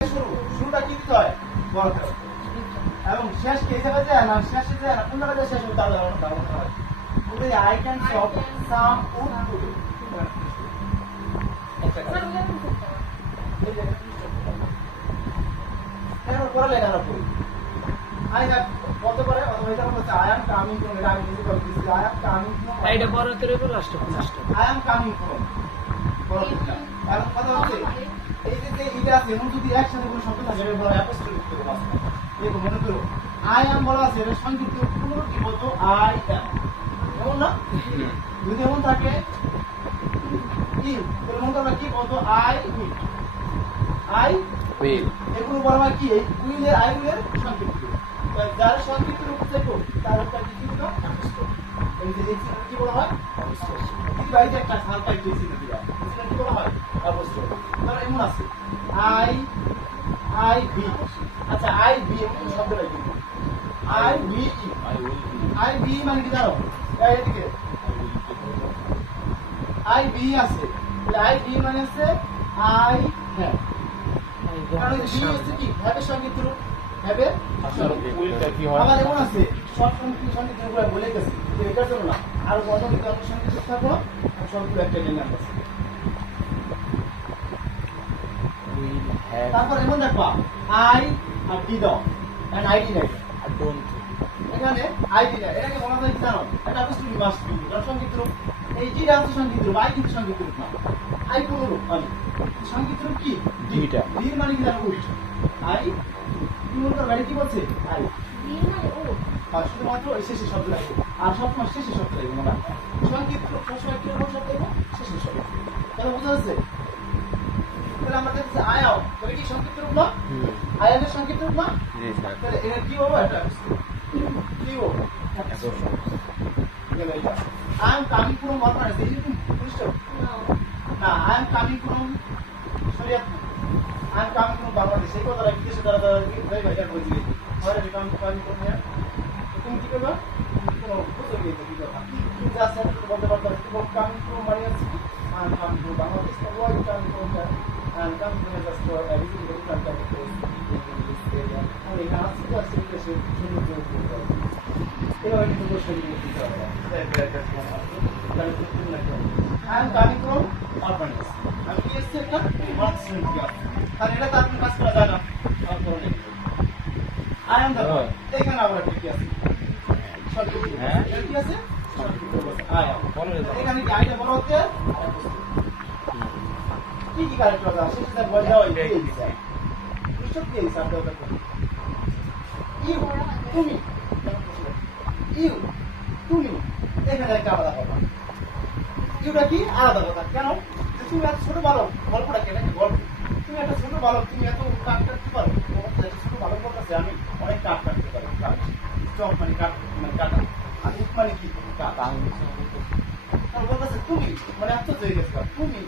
শুরুটা কি দিতে হয় বড় এবং শেষ কে জায়গায় যায় না শেষে যায় না কোন জায়গায় শেষ হতে হবে ধারণা হয় যদি I can solve some would today এর পরে লেখা রাখো আই হ্যাভ কত করে অথবা এটা হচ্ছে আই অ্যাম কামিং ফ্রম এটা আমি যদি বলছি আই অ্যাম কামিং ফ্রম এইটা বড় করে last I am coming from বড় কথা আর কথা হচ্ছে এই যে এটা আছে এমন যদি একসাথে কোনো শব্দ থাকে এটা বলা অ্যাপোস্ট্রোফি করে বাস এই মনে করো আই অ্যাম বলা আছে এর সংক্ষিপ্ত পুরো কি বলতো আই অ্যাম এমন না যদি এমন থাকে ইউ এমন আমরা কি বলতো আই উইল এগুলো বলা হয় কি এই উইলের আই উইলের সংক্ষিপ্ত যার সংক্ষিপ্ত রূপ দেখো তার একটা কি দিবা অ্যাপোস্ট্রোফি এই যে কি বলা হয় অ্যাপোস্ট্রোফি কি বাইরে একটা হালকা একটু চিহ্ন দিবা এটা কি বলা হয় অ্যাপোস্ট্রোফি তাহলে এমন আছে আই ভি আচ্ছা আই ভি এমন শব্দ লাগবে আই ভি মানে কি জানো এদিকে আই ভি আছে আই ভি মানে আছে আই হ্যাভ কারণ ভি হচ্ছে কি হ্যাভের সংক্ষিপ্ত রূপ হ্যাভের আবার এমন আছে সব সংক্ষিপ্ত রূপ বলে গেছে এটার জন্য না আর অন্য কিছু সংক্ষিপ্ত থাকবো সবগুলো একটা জেনে আছে তারপর এমন দেখবা আই আর ডি দাও এন্ড আইডি নাই আর ডোন্ট এখানে আইডি নাই এটাকে বলা যায় কি জানো এটা অবশ্যই মাস্ট বি এর সংক্ষিপ্ত রূপ এই জিটা হচ্ছে সংক্ষিপ্ত রূপ আই কিন্তু সংক্ষিপ্ত রূপ না আই কোন রূপ মানে সংক্ষিপ্ত রূপ কি ডিটা ডি মানে কি জানো উল্ট আই পুরোটা মানে কি বলছে আই ডি মানে ও আর শুধুমাত্র এই শেষে শব্দ লাগবে আর সব সময় শেষে শব্দ লাগবে না সংক্ষিপ্ত রূপ সবসময় কি রকম শব্দ লাগবে শেষে শব্দ তাহলে বোঝা যাচ্ছে তাহলে আমরা দেখছি আয়াও তাহলে কি সংক্ষিপ্ত রূপ না আয়ানের সংক্ষিপ্ত রূপ না জি স্যার তাহলে এটা কি হবে এটা কি হবে I am coming from what are you বুঝছো না I am coming from Shariatpur I am coming from Bangladesh এই কথাটা বিদেশে দ্বারা ভাই ভাই বলছি আর এটা কামিং ফ্রম হিয়ার তুমি কি করবা কোনো বুঝতে গিয়েছো কি কথা তুমি যা সেন্টেন্স বলতে পারছো তুমি কামিং ফ্রম মানে আছে I am coming from Bangladesh or you coming from and come to just for visiting the different type of place in this area. And you can ask the situation to এভাবে কিন্তু question দিতে হবে I am coming from Urbanus. আমি কি এসেছি একটা marks থেকে আর এটা তো আপনি কাজ করা যায় না I am the boy এখানে আবার কি আছে হ্যাঁ কি আছে I am এখানে কি আইটা বড় হচ্ছে কি কি ক্যারেক্টার আছে সেটা বলে দাও এই দিছে বুঝছো কি এই শব্দটা ইউ তুমি ইউ তুমি এখানে একটা আলাদা কথা ইউটা কি আলাদা কথা কেন তুমি এত ছোট বালক গল্পটা কেন গল্প তুমি একটা ছোট বালক তুমি এত কাট কাটতে পারো ছোট বালক বলতেছে আমি অনেক কাট কাটতে পারি চক মানে কাট মানে কাটা আর উপ মানে কি কাটা আর বলতেছে তুমি মানে এত হয়ে গেছে তুমি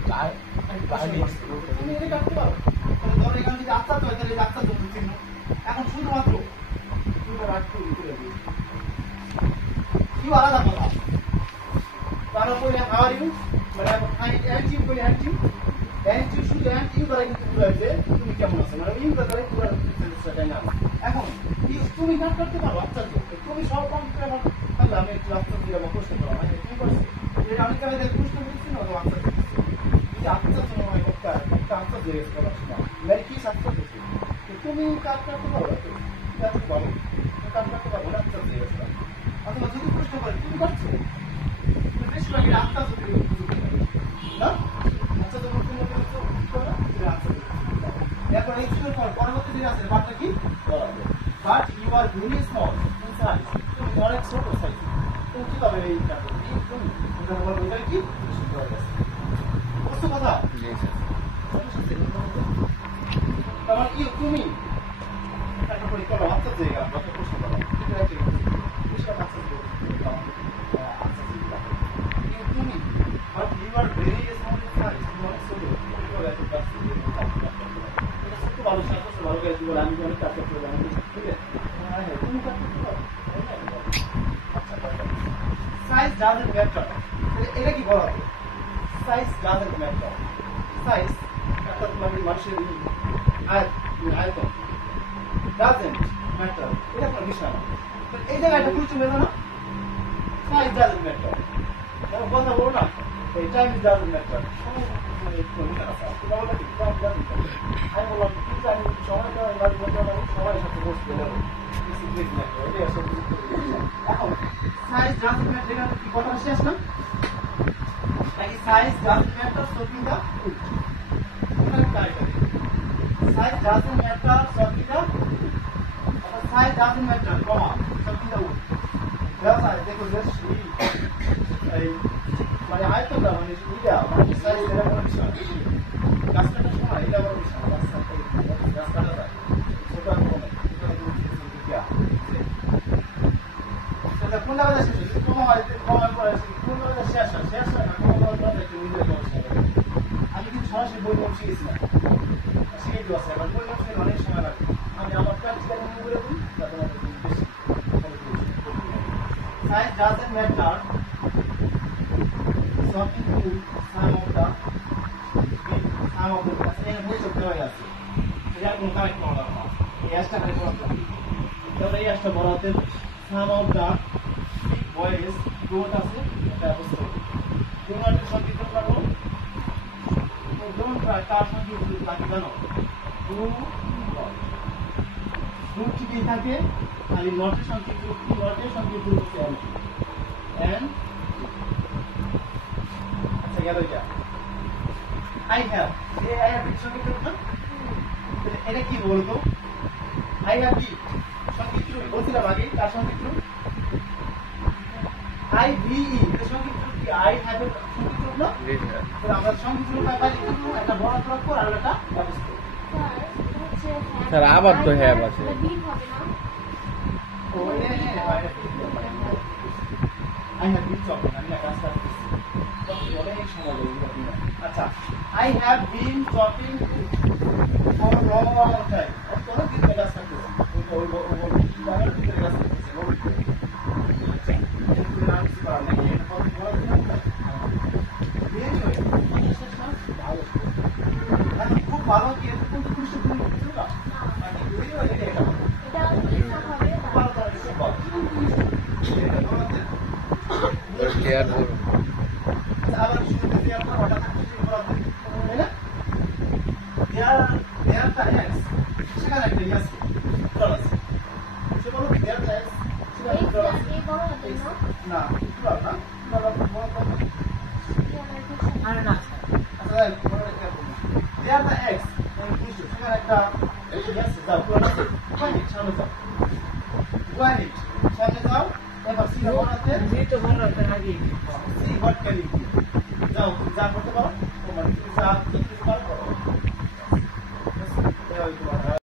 তুমি এটা কাটতে পারো তাহলে ধরো এখান থেকে আত্মা তো তাহলে আত্মা তো চিহ্ন এখন শুধুমাত্র তুমি রাখতে করে দিই কি আলাদা কথা তারা বলে হাউ আর ইউ মানে আই এম ইউ বলে হ্যাঁ you and you should and you দ্বারা কিন্তু বুঝাইছে তুমি কেমন আছো মানে ইউ দ্বারা পুরো সেটা না এখন তুমি কাট করতে পারো আচ্ছা তুমি সব কম করে আমার তাহলে আমি একটু আত্মা দিয়ে আমার প্রশ্ন করলাম মানে কি করছি এটা আমি কালে যে প্রশ্ন করছি না তো আত্মা যদি আত্মা জন্য হয় একটা আত্মা দিয়ে গেছে না মানে কি আত্মা দিচ্ছে তুমি কাট করতে পারো কাট পারো কাট করতে পারো না আত্মা দিয়ে গেছে অথবা যদি প্রশ্ন করে তুমি করছো বেশি লাগে আত্মা যদি না আচ্ছা তো নতুন এখন এই ছিল পরবর্তী দিন আছে বাটটা কি but you are very small in size তুমি অনেক ছোট সাইজ তুমি কি পাবে এই তুমি এটা বল বলতে কি শুনতে পারবে বুঝছো কথা জি স্যার তাহলে কি তুমি একটা পরীক্ষা আত্মা দিয়ে গেল কত প্রশ্ন করো এটা আছে বিষয় আছে তুমি but you are very small in size তুমি অনেক ছোট ভালো শাস্ত্র ভালো কাজ বলে আমি অনেক কাজ করতে পারি ঠিক আছে হ্যাঁ তুমি কাজ করতে পারো আচ্ছা সাইজ ডাজন্ট ম্যাটার এটা কি বলা হয় সাইজ ডাজন্ট ম্যাটার সাইজ একটা মানে মানুষের আর আয়তন doesn't matter এটা কোনো বিষয় না এই জায়গায় একটা কিছু মেলো না size doesn't matter আমি কথা বলো না এই টাইম doesn't matter আমি বললাম কিন্তু আমি সময়টা সবাই সাথে বসতে পারবো এখন size doesn't matter এখানে কি কথা শেষ না নাকি size doesn't matter solving the size doesn't matter solving the size doesn't matter comma solving the wood that's why দেখো যে এই মানে আয়তনটা মানে এটা মানে সাইজ এর কোনো বিষয় না গাছটা সময় এটা বড় বিষয় না গাছটা যায় ছোট আর বড় সেটা কোন জায়গায় শেষ হচ্ছে কমা হয় কমা করে কোন জায়গায় শেষ হয় না কমা করে একটু নিজে করছে আমি কিন্তু সরাসরি বই পড়ে শিখেছি না শিখে দিও আছে বই পড়তে অনেক সময় লাগে আমি আমার প্র্যাকটিক্যাল মনে করে দিই তারপর বেশি size doesn't matter something to some of the class এর মধ্যে দেওয়া আছে এটা কোন কারেক্ট করা না এই আসটা কারেক্ট করা তাহলে এই আসটা বড় হতে some of the boys growth আছে এটা বুঝতে তোমার সংকেত করব don't try কার সংকেত লাগে জানো do কি থাকে খালি নটের সংকেত করতে হবে and গেল এটা I have সংকেত করব এটা কি বলতো I have কি সংকেত বলছিলাম আগে কার সংকেত I V E এর সংকেত কি I have এর সংকেত না তাহলে আমরা সংকেত কাজ করব একটা বড় অক্ষর আর একটা স্যার আবার তো হ্যাভ আছে I have been shopping আমি কাজ করছি অনেক সময় লাগে আচ্ছা I have been shopping for long time কোন দিন কাজ করছি ওই বাবার দিকে কাজ করছি খুব ভালো কি কোন কিছু না মানে ভিডিও এটা কেয়ার করুন আবার শুরুতে দিয়ে আপনার হঠাৎ কিছু করা তাই না দেয়ার তা এক্স সেখানে একটা ইয়াস প্লাস সে বলো দেয়ার তা এক্স সেখানে প্লাস না প্লাস না আর না আচ্ছা বড় একটা দেয়ার তা এক্স আমি বুঝছি সেখানে একটা ইয়াস দাও প্লাস মানে সামনে যাও ওয়াইট সামনে যাও এবার সি বানাতে তো বানাতে আগে সি হোয়াট ক্যান ইউ যাও যা করতে পারো তোমার যা করতে পারো